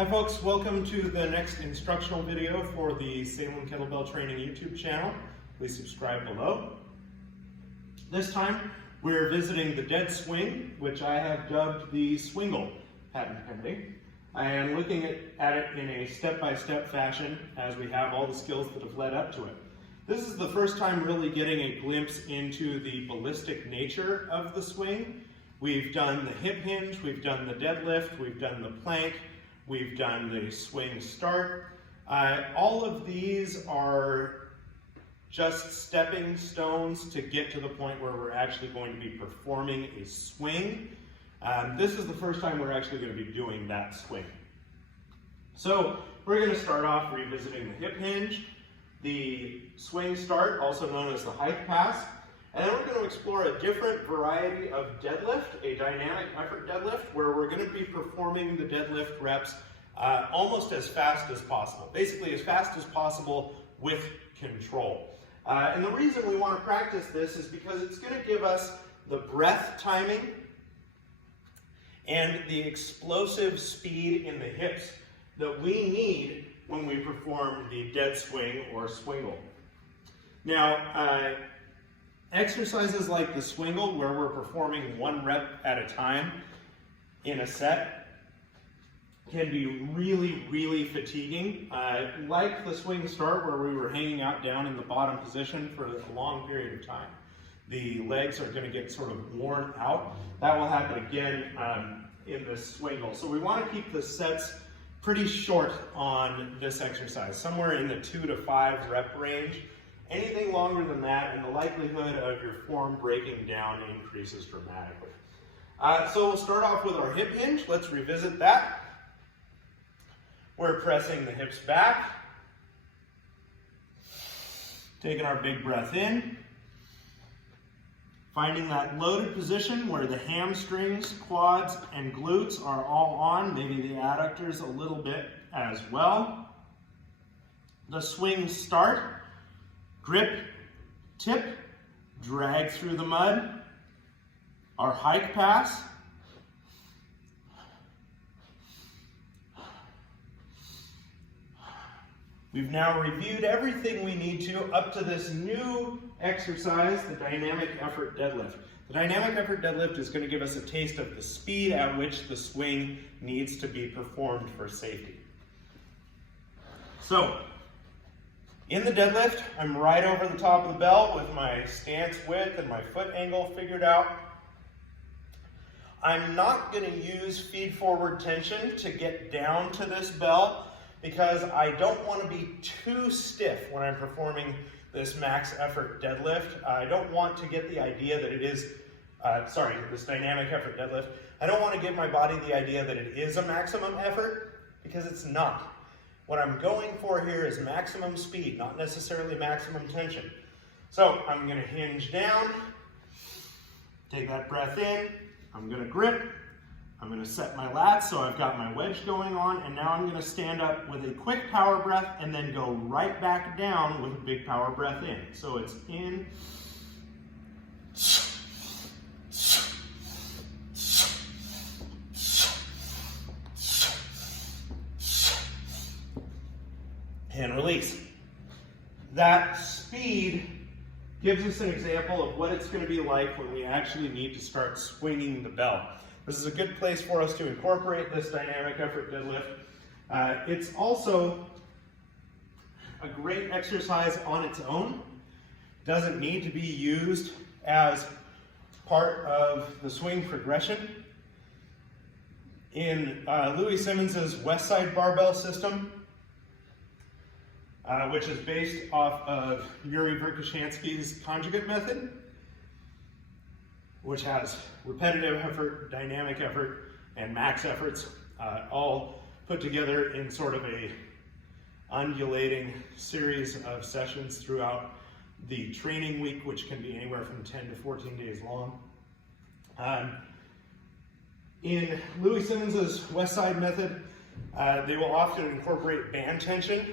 Hi folks, welcome to the next instructional video for the Salem Kettlebell Training YouTube channel. Please subscribe below. This time we're visiting the dead swing, which I have dubbed the Swingle patent pending. I am looking at it in a step-by-step fashion as we have all the skills that have led up to it. This is the first time really getting a glimpse into the ballistic nature of the swing. We've done the hip hinge, we've done the deadlift, we've done the plank, we've done the swing start. All of these are just stepping stones to get to the point where we're actually going to be performing a swing. This is the first time we're actually going to be doing that swing. So we're going to start off revisiting the hip hinge, the swing start, also known as the hike pass, and then we're going to explore a different variety of deadlift, a dynamic effort deadlift, where we're going to be performing the deadlift reps almost as fast as possible. Basically as fast as possible with control. And the reason we want to practice this is because it's going to give us the breath timing and the explosive speed in the hips that we need when we perform the dead swing or swingle. Now, exercises like the swingle, where we're performing one rep at a time in a set, can be really, really fatiguing. Like the swing start, where we were hanging out down in the bottom position for a long period of time. The legs are going to get sort of worn out. That will happen again in this swingle. So we want to keep the sets pretty short on this exercise, somewhere in the 2 to 5 rep range. Anything longer than that, and the likelihood of your form breaking down increases dramatically. So we'll start off with our hip hinge. Let's revisit that. We're pressing the hips back, taking our big breath in, finding that loaded position where the hamstrings, quads, and glutes are all on, maybe the adductors a little bit as well. The swing start. Grip, tip, drag through the mud. Our hike pass. We've now reviewed everything we need to up to this new exercise, the dynamic effort deadlift. The dynamic effort deadlift is going to give us a taste of the speed at which the swing needs to be performed for safety. So, in the deadlift, I'm right over the top of the belt with my stance width and my foot angle figured out. I'm not going to use feed forward tension to get down to this belt because I don't want to be too stiff when I'm performing this max effort deadlift. I don't want to get the idea that it is, this dynamic effort deadlift. I don't want to give my body the idea that it is a maximum effort because it's not. What I'm going for here is maximum speed, not necessarily maximum tension. So I'm going to hinge down, take that breath in, I'm going to grip, I'm going to set my lats so I've got my wedge going on, and now I'm going to stand up with a quick power breath and then go right back down with a big power breath in. So it's in, and release. That speed gives us an example of what it's going to be like when we actually need to start swinging the belt. This is a good place for us to incorporate this dynamic effort deadlift. It's also a great exercise on its own. It doesn't need to be used as part of the swing progression. In Louis Simmons's West Side barbell system, which is based off of Yuri Verkhoshansky's conjugate method, which has repetitive effort, dynamic effort, and max efforts, all put together in sort of a undulating series of sessions throughout the training week, which can be anywhere from 10 to 14 days long. In Louis Simmons's West Side method, they will often incorporate band tension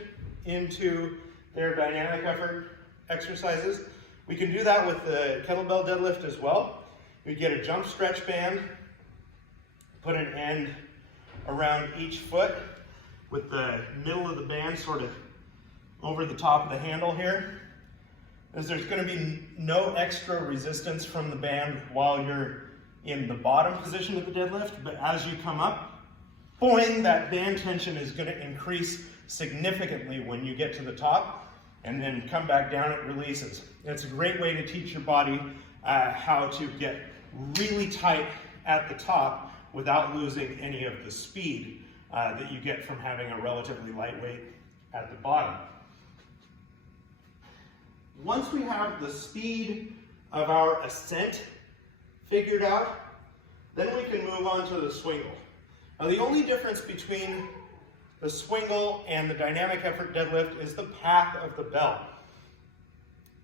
into their dynamic effort exercises. We can do that with the kettlebell deadlift as well. We get a jump stretch band, put an end around each foot, with the middle of the band sort of over the top of the handle here, is there's going to be no extra resistance from the band while you're in the bottom position of the deadlift, but as you come up, boing, that band tension is going to increase significantly when you get to the top, and then come back down, it releases. It's a great way to teach your body how to get really tight at the top without losing any of the speed that you get from having a relatively lightweight at the bottom. Once we have the speed of our ascent figured out, then we can move on to the swingle. Now the only difference between the swingle and the dynamic effort deadlift is the path of the bell.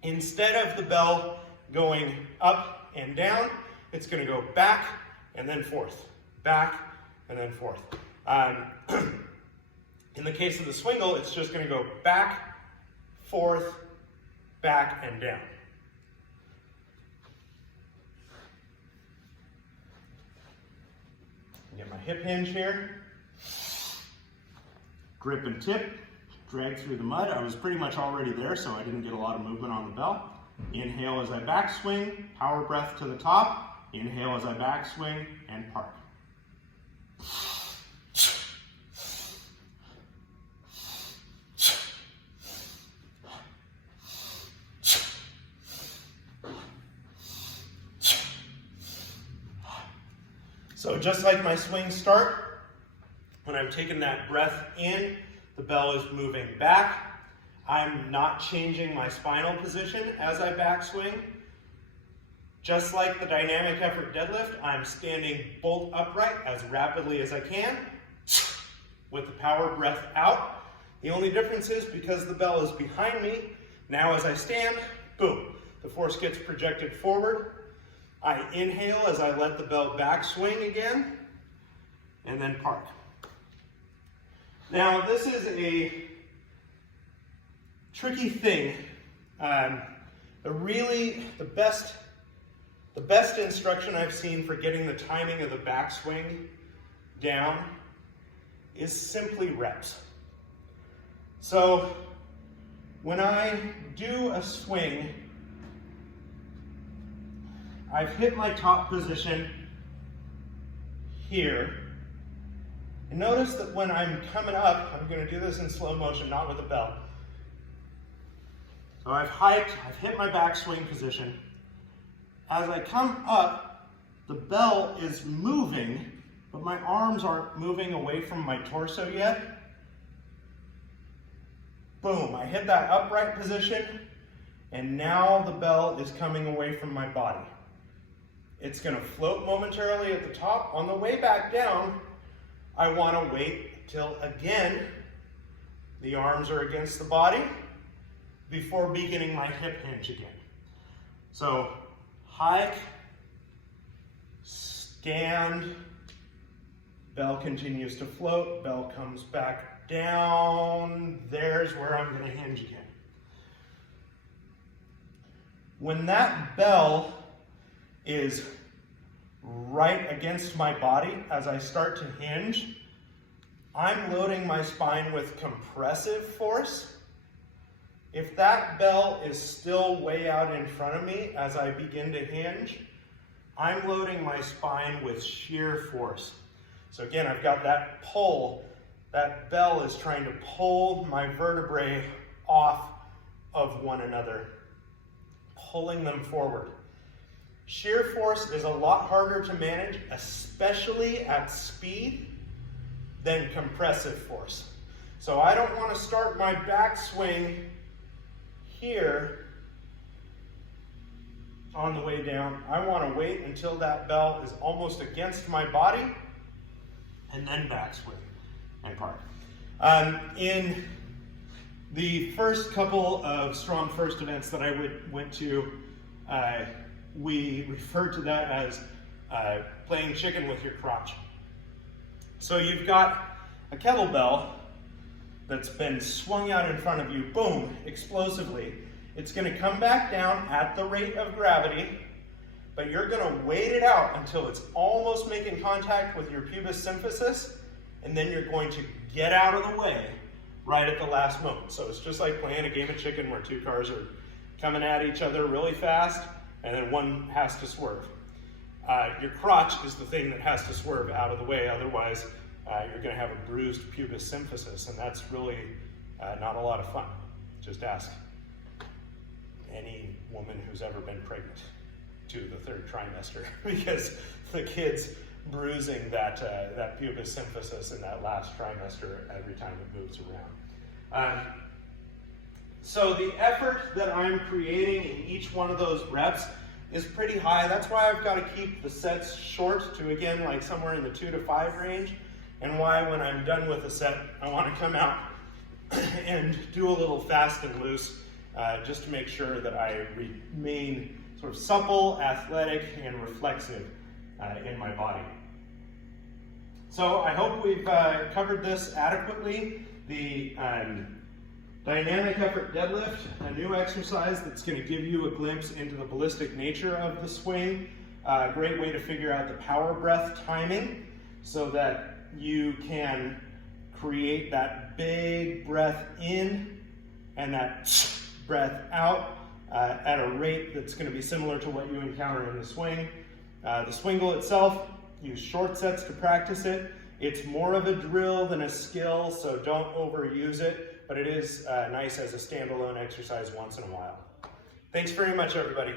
Instead of the bell going up and down, it's going to go back and then forth, back and then forth. In the case of the swingle, it's just going to go back, forth, back, and down. Get my hip hinge here. Grip and tip, drag through the mud. I was pretty much already there, so I didn't get a lot of movement on the bell. Inhale as I backswing, power breath to the top. Inhale as I backswing, and park. So just like my swing start, when I'm taking that breath in, the bell is moving back. I'm not changing my spinal position as I backswing. Just like the dynamic effort deadlift, I'm standing bolt upright as rapidly as I can with the power breath out. The only difference is because the bell is behind me, now as I stand, boom, the force gets projected forward. I inhale as I let the bell backswing again, and then park. Now this is a tricky thing. The best instruction I've seen for getting the timing of the backswing down is simply reps. So when I do a swing, I've hit my top position here. And notice that when I'm coming up, I'm going to do this in slow motion, not with a bell. So I've hit my backswing position. As I come up, the bell is moving, but my arms aren't moving away from my torso yet. Boom, I hit that upright position, and now the bell is coming away from my body. It's going to float momentarily at the top. On the way back down, I want to wait till, again, the arms are against the body before beginning my hip hinge again. So, hike, stand, bell continues to float, bell comes back down, there's where I'm going to hinge again. When that bell is right against my body as I start to hinge, I'm loading my spine with compressive force. If that bell is still way out in front of me as I begin to hinge, I'm loading my spine with shear force. So again, I've got that pull. That bell is trying to pull my vertebrae off of one another, pulling them forward. Shear force is a lot harder to manage, especially at speed, than compressive force. So I don't want to start my backswing here on the way down. I want to wait until that bell is almost against my body, and then backswing and park. In the first couple of Strong First events that I went to, we refer to that as playing chicken with your crotch. So you've got a kettlebell that's been swung out in front of you, boom, explosively. It's going to come back down at the rate of gravity, but you're going to wait it out until it's almost making contact with your pubis symphysis, and then you're going to get out of the way right at the last moment. So it's just like playing a game of chicken where two cars are coming at each other really fast, and then one has to swerve. Your crotch is the thing that has to swerve out of the way, otherwise you're going to have a bruised pubis symphysis, and that's really not a lot of fun. Just ask any woman who's ever been pregnant to the third trimester, because the kid's bruising that pubis symphysis in that last trimester every time it moves around. So the effort that I'm creating in each one of those reps is pretty high. That's why I've got to keep the sets short to, again, like somewhere in the 2 to 5 range, and why when I'm done with a set, I want to come out and do a little fast and loose, just to make sure that I remain sort of supple, athletic, and reflexive in my body. So I hope we've covered this adequately. The dynamic effort deadlift, a new exercise that's going to give you a glimpse into the ballistic nature of the swing. A great way to figure out the power breath timing so that you can create that big breath in and that breath out at a rate that's going to be similar to what you encounter in the swing. The Swingle itself, use short sets to practice it. It's more of a drill than a skill, so don't overuse it, but it is nice as a standalone exercise once in a while. Thanks very much, everybody.